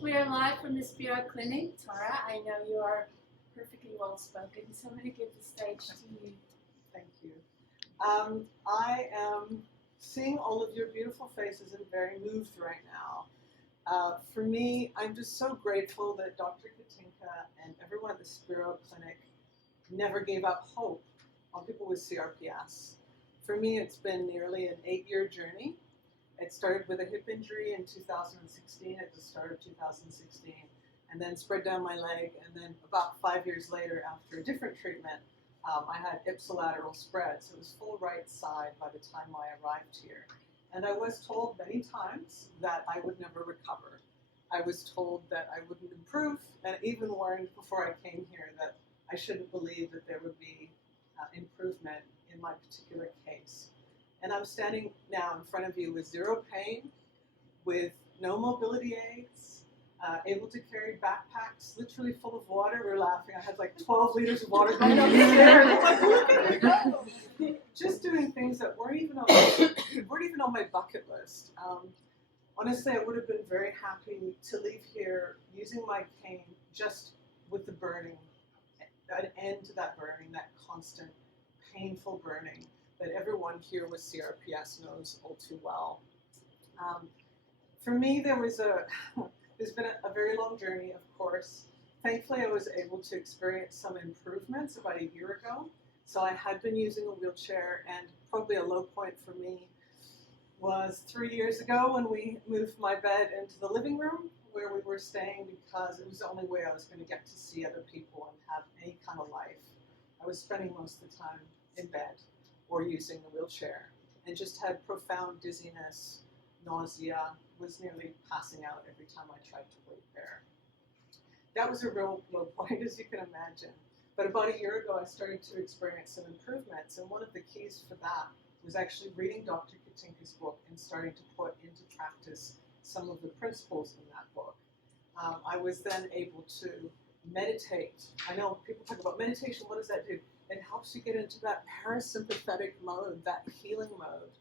We are live from the Spero clinic. Tara, I know you are perfectly well spoken, so I'm going to give the stage to you. Thank you. I am seeing all of your beautiful faces and very moved right now. For me, I'm just so grateful that Dr. Katinka and everyone at the Spero clinic never gave up hope on people with CRPS. For me, it's been nearly an 8-year journey. It started with a hip injury in 2016, at the start of 2016, and then spread down my leg, and then about 5 years later, after a different treatment, I had ipsilateral spread, so it was full right side by the time I arrived here. And I was told many times that I would never recover. I was told that I wouldn't improve, and even warned before I came here that I shouldn't believe that there would be improvement in my particular case. And I'm standing now in front of you with zero pain, with no mobility aids, able to carry backpacks literally full of water. We were laughing. I had like 12 liters of water going down the stairs. I'm like, look at me go! Just doing things that weren't even on my bucket list. Honestly, I would have been very happy to leave here using my cane just with the burning, an end to that burning, that constant, painful burning that everyone here with CRPS knows all too well. For me, there's been a very long journey, of course. Thankfully, I was able to experience some improvements about a year ago. So I had been using a wheelchair, and probably a low point for me was 3 years ago when we moved my bed into the living room where we were staying, because it was the only way I was going to get to see other people and have any kind of life. I was spending most of the time in bed or using the wheelchair, and just had profound dizziness, nausea, was nearly passing out every time I tried to wait there. That was a real low point, as you can imagine. But about a year ago, I started to experience some improvements, and one of the keys for that was actually reading Dr. Katinka's book and starting to put into practice some of the principles in that book. I was then able to meditate. I know people talk about meditation, what does that do? It helps you get into that parasympathetic mode, that healing mode.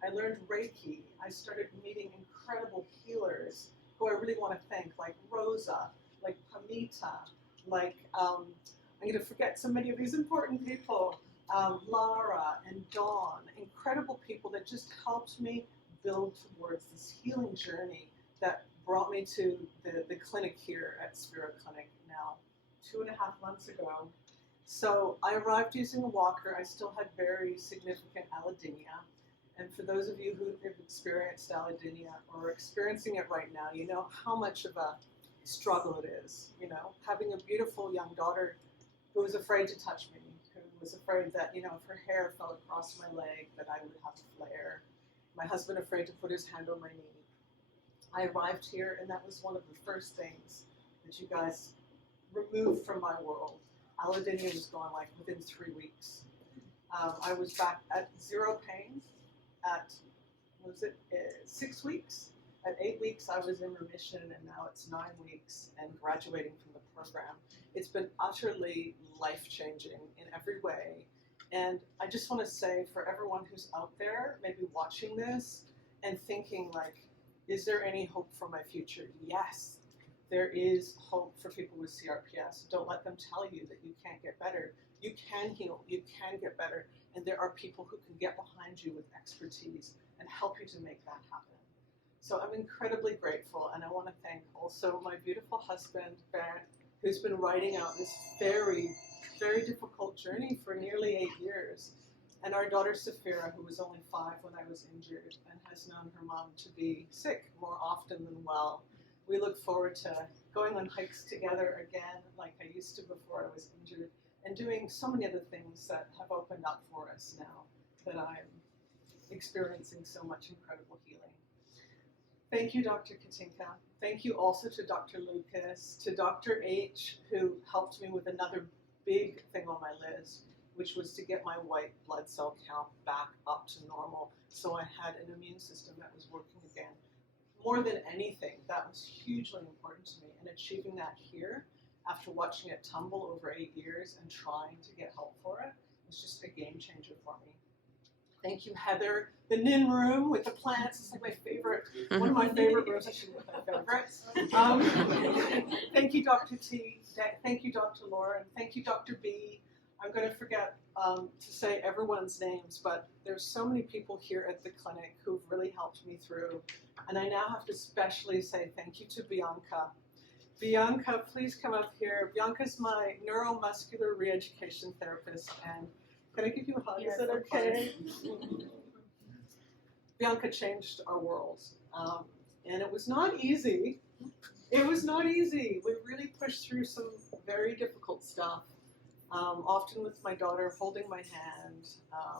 I learned Reiki. I started meeting incredible healers who I really want to thank, like Rosa, like Pamita, like, I'm going to forget so many of these important people, Lara and Dawn, incredible people that just helped me build towards this healing journey that brought me to the clinic here at Spero Clinic now 2.5 months ago. So I arrived using a walker. I still had very significant allodynia. And for those of you who have experienced allodynia or are experiencing it right now, you know how much of a struggle it is. You know, having a beautiful young daughter who was afraid to touch me, who was afraid that, you know, if her hair fell across my leg, that I would have a flare. My husband afraid to put his hand on my knee. I arrived here, and that was one of the first things that you guys removed from my world. Allodynia was gone like within 3 weeks. I was back at zero pain at, 6 weeks? At 8 weeks, I was in remission, and now it's 9 weeks and graduating from the program. It's been utterly life-changing in every way. And I just want to say, for everyone who's out there, maybe watching this and thinking like, is there any hope for my future? Yes. There is hope for people with CRPS. Don't let them tell you that you can't get better. You can heal, you can get better, and there are people who can get behind you with expertise and help you to make that happen. So I'm incredibly grateful, and I want to thank also my beautiful husband, Ben, who's been riding out this very, very difficult journey for nearly 8 years, and our daughter, Spero, who was only 5 when I was injured and has known her mom to be sick more often than well. We look forward to going on hikes together again, like I used to before I was injured, and doing so many other things that have opened up for us now that I'm experiencing so much incredible healing. Thank you, Dr. Katinka. Thank you also to Dr. Lucas, to Dr. H, who helped me with another big thing on my list, which was to get my white blood cell count back up to normal, so I had an immune system that was working again. More than anything, that was hugely important to me, and achieving that here, after watching it tumble over 8 years and trying to get help for it, was just a game changer for me. Thank you, Heather. The Nin room with the plants is like my favorite, one of my favorite rooms. I shouldn't have favorites. Thank you, Dr. T. Thank you, Dr. Laura. And thank you, Dr. B. I'm going to forget to say everyone's names, but there's so many people here at the clinic who've really helped me through. And I now have to especially say thank you to Bianca. Bianca, please come up here. Bianca's my neuromuscular re-education therapist, and can I give you a hug? Yes, is that okay? Bianca changed our world, and it was not easy. It was not easy. We really pushed through some very difficult stuff, often with my daughter holding my hand,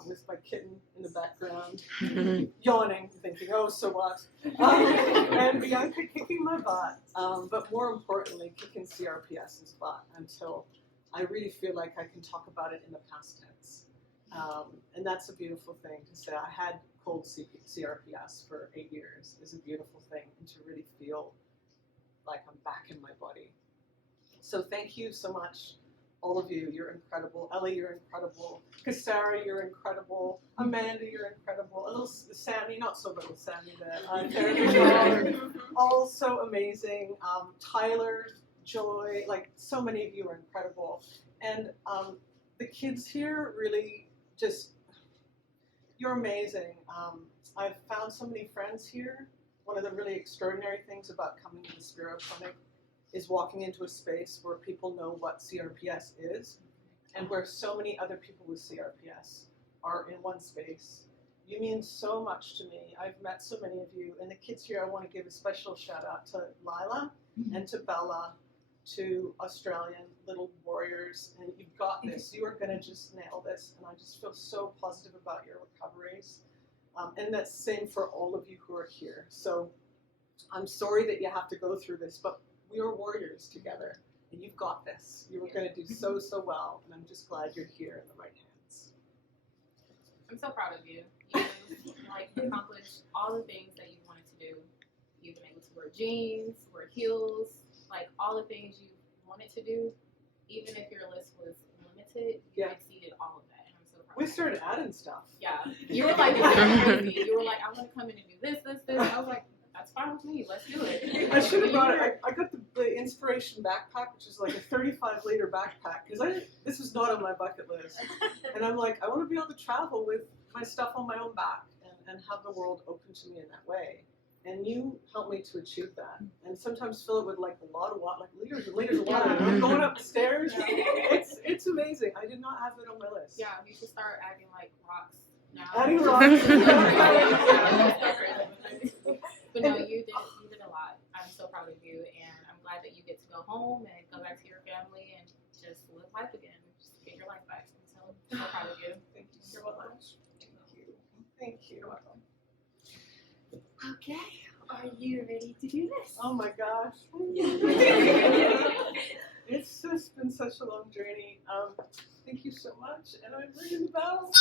with my kitten in the background, yawning, thinking, oh, so what? And Bianca kicking my butt, but more importantly, kicking CRPS's butt until I really feel like I can talk about it in the past tense. And that's a beautiful thing to say. I had cold CRPS for 8 years is a beautiful thing, and to really feel like I'm back in my body. So thank you so much, all of you. You're incredible. Ellie, you're incredible. Cassara, you're incredible. Amanda, you're incredible. A little Sammy, not so little Sammy, the therapist, all so amazing. Tyler, Joy, like so many of you are incredible. And the kids here really just, you're amazing. I've found so many friends here. One of the really extraordinary things about coming to the Spero Clinic is walking into a space where people know what CRPS is, and where so many other people with CRPS are in one space. You mean so much to me. I've met so many of you, and the kids here, I want to give a special shout out to Lila and to Bella, to Australian little warriors, and you've got this. You are going to just nail this, and I just feel so positive about your recoveries. And that's the same for all of you who are here. So I'm sorry that you have to go through this, but we are warriors together, and you've got this. You are going to do so, so well, and I'm just glad you're here in the right hands. I'm so proud of you. You've accomplished all the things that you wanted to do. You've been able to wear jeans, wear heels, like all the things you wanted to do. Even if your list was limited, you exceeded all of that. And I'm so proud. We started adding stuff. Yeah, you were like crazy. You were like, I want to come in and do this, this, this. I was like, that's fine with me. Let's do it. I should have brought it. I got the Inspiration backpack, which is like a 35-liter backpack, because this was not on my bucket list. And I'm like, I want to be able to travel with my stuff on my own back and have the world open to me in that way. And you helped me to achieve that. And sometimes fill it with like a lot of water, like liters and liters of water. And I'm going up the stairs. It's amazing. I did not have it on my list. Yeah, you should start adding like rocks now. Adding rocks. But no, you did a lot. I'm so proud of you, and I'm glad that you get to go home and go back to your family and just live life again. Just get your life back. So proud of you. Thank you so much. Thank you. Thank you. You're welcome. Okay, are you ready to do this? Oh my gosh. It's just been such a long journey. Thank you so much, and I'm ringing the bell.